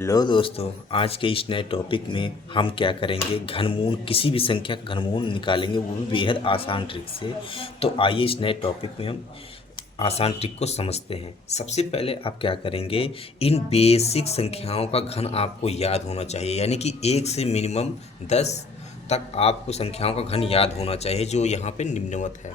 Hello दोस्तों, आज के इस नए टॉपिक में हम क्या करेंगे, घनमूल किसी भी संख्या का घनमूल निकालेंगे, वो भी बेहद आसान ट्रिक से। तो आइए इस नए टॉपिक में हम आसान ट्रिक को समझते हैं। सबसे पहले आप क्या करेंगे, इन बेसिक संख्याओं का घन आपको याद होना चाहिए, यानी कि 1 से मिनिमम 10 तक आपको संख्याओं का घन याद होना चाहिए, जो यहाँ पे निम्नवत है।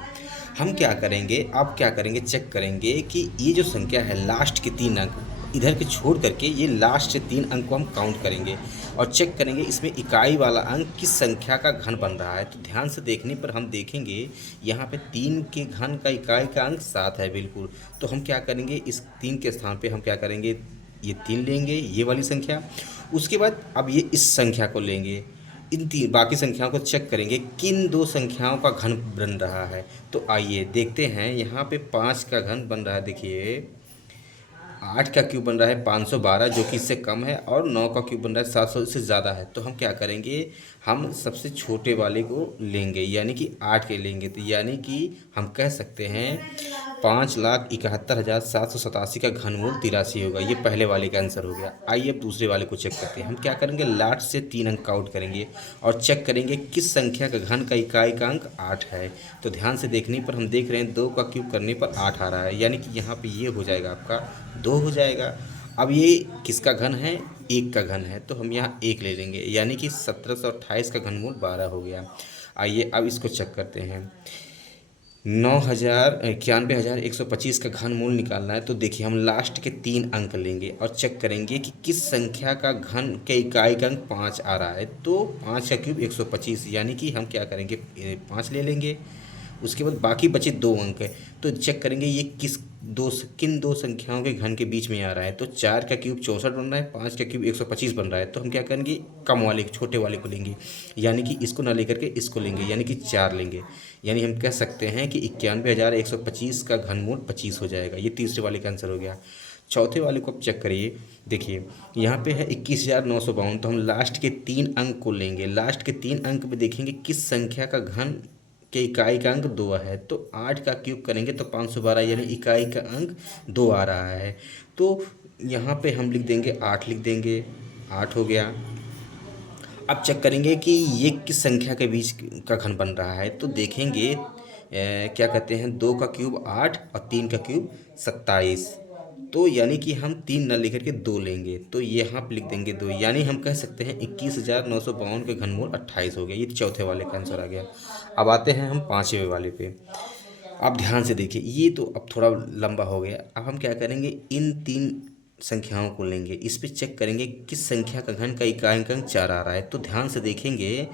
हम क्या करेंगे, आप क्या करेंगे, चेक करेंगे कि ये जो संख्या है लास्ट के 3 अंक इधर के छोड़ करके ये लास्ट 3 अंक को हम काउंट करेंगे और चेक करेंगे इसमें इकाई वाला अंक किस संख्या का घन बन रहा है। तो ध्यान से देखने पर हम देखेंगे यहाँ पे 3 के घन का इकाई का अंक 7 है बिल्कुल। तो हम क्या करेंगे, इस 3 के स्थान पे हम क्या करेंगे, ये 3 लेंगे, ये वाली संख्या। उसके बाद अब ये इस संख्या को लेंगे, इन तीन बाकी संख्याओं को चेक करेंगे किन दो संख्याओं का घन बन रहा है। तो आइए देखते हैं, यहाँ पे 5 का घन बन रहा है, देखिए 8 का क्यूब बन रहा है 512, जो कि इससे कम है, और 9 का क्यूब बन रहा है 700, इससे ज़्यादा है। तो हम क्या करेंगे, हम सबसे छोटे वाले को लेंगे, यानी कि 8 के लेंगे। तो यानी कि हम कह सकते हैं 5,71,787 का घनमूल 83 होगा। ये पहले वाले का आंसर हो गया। आइए अब दूसरे वाले को चेक करते हैं। हम क्या करेंगे, लास्ट से 3 अंक काउंट करेंगे और चेक करेंगे किस संख्या का घन का इकाई का अंक 8 है। तो ध्यान से देखने पर हम देख रहे हैं 2 का क्यूब करने पर 8 आ रहा है, यानी कि यहाँ पे ये हो जाएगा आपका 2 हो जाएगा। अब ये किसका घन है, 1 का घन है, तो हम यहाँ 1 ले लेंगे, यानी कि 1728 का घनमूल 12 हो गया। आइए अब इसको चेक करते हैं, 91,125 का घनमूल निकालना है। तो देखिए हम लास्ट के 3 अंक लेंगे और चेक करेंगे कि किस संख्या का घन के इकाई का अंक 5 आ रहा है। तो 5 का क्यूब 125, यानी कि हम क्या करेंगे, 5 ले लेंगे। उसके बाद बाकी बचे 2 अंक है, तो चेक करेंगे ये किन दो संख्याओं के घन के बीच में आ रहा है। तो 4 का क्यूब 64 बन रहा है, 5 का क्यूब 125 बन रहा है। तो हम क्या करेंगे, कम वाले छोटे वाले को लेंगे, यानी कि इसको ना लेकर के इसको लेंगे, यानी कि 4 लेंगे। यानी हम कह सकते हैं कि 91,125 का घनमूल 25 हो जाएगा। ये तीसरे वाले का आंसर हो गया। चौथे वाले को आप चेक करिए, देखिए यहाँ पे है 21,952। तो हम लास्ट के 3 अंक को लेंगे, लास्ट के 3 अंक में देखेंगे किस संख्या का घन के इकाई का अंक 2 है। तो 8 का क्यूब करेंगे तो 512, यानी इकाई का अंक 2 आ रहा है। तो यहाँ पे हम लिख देंगे 8, लिख देंगे, 8 हो गया। अब चेक करेंगे कि ये किस संख्या के बीच का घन बन रहा है। तो देखेंगे क्या कहते हैं, 2 का क्यूब 8 और 3 का क्यूब 27। तो यानी कि हम 3 न लेकर के 2 लेंगे, तो यहाँ पे लिख देंगे 2, यानी हम कह सकते हैं 21,952 के घनमूल 28 हो गया। ये चौथे वाले का आंसर आ गया। अब आते हैं हम पाँचवें वाले पे। आप ध्यान से देखिए, ये तो अब थोड़ा लंबा हो गया। अब हम क्या करेंगे, इन 3 संख्याओं को लेंगे, इस पे चेक करेंगे किस संख्या का घन का इकाई अंक 4 आ रहा है। तो ध्यान से देखेंगे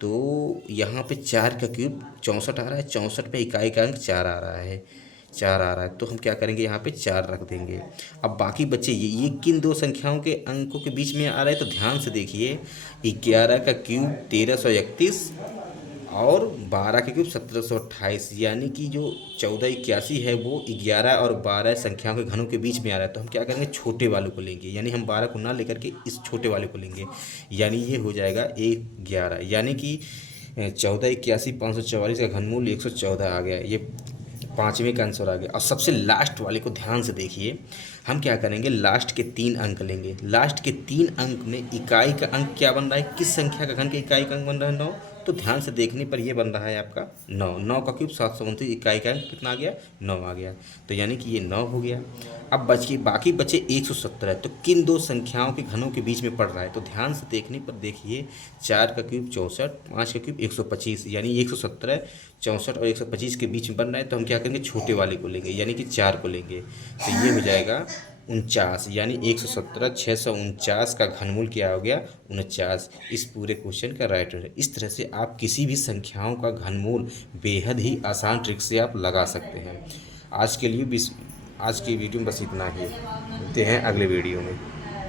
तो यहाँ पे 4 का क्यूब 64 आ रहा है, 64 पे इकाई का अंक 4 आ रहा है, 4 आ रहा है। तो हम क्या करेंगे, यहाँ पे 4 रख देंगे। अब बाकी बच्चे ये किन दो संख्याओं के अंकों के बीच में आ रहा है। तो ध्यान से देखिए, 11 का क्यूब 1331 और 12 के क्यूब 1728, यानी कि जो 1481 है वो 11 और 12 संख्याओं के घनों के बीच में आ रहा है। तो हम क्या करेंगे, छोटे वाले को लेंगे, यानी हम 12 को ना लेकर के इस छोटे वाले को लेंगे, यानी ये हो जाएगा 11, यानी कि 1481 544 का घनमूल 114 आ गया। ये पाँचवें का आंसर आ गया। और सबसे लास्ट वाले को ध्यान से देखिए, हम क्या करेंगे, लास्ट के 3 अंक लेंगे, लास्ट के 3 अंक में इकाई का अंक क्या बन रहा है, किस संख्या का घन के इकाई का अंक बन रहा है, 9। तो ध्यान से देखने पर ये बन रहा है आपका 9, 9 का क्यूब 729, इकाई का अंक कितना आ गया, 9 आ गया। तो यानी कि ये 9 हो गया। अब बाकी बचे 117, तो किन दो संख्याओं के घनों के बीच में पड़ रहा है। तो ध्यान से देखने पर देखिए, 4 का क्यूब 64, 5 का क्यूब 125, यानी 117, 64 और 125 के बीच में बन रहा है। तो हम क्या करेंगे, छोटे वाले को लेंगे, यानी कि 4 को लेंगे। तो ये हो जाएगा 49, यानी 117 649 का घनमूल क्या हो गया, 49। इस पूरे क्वेश्चन का राइट आंसर। इस तरह से आप किसी भी संख्याओं का घनमूल बेहद ही आसान ट्रिक से आप लगा सकते हैं। आज के लिए आज की वीडियो में बस इतना ही। मिलते हैं अगले वीडियो में।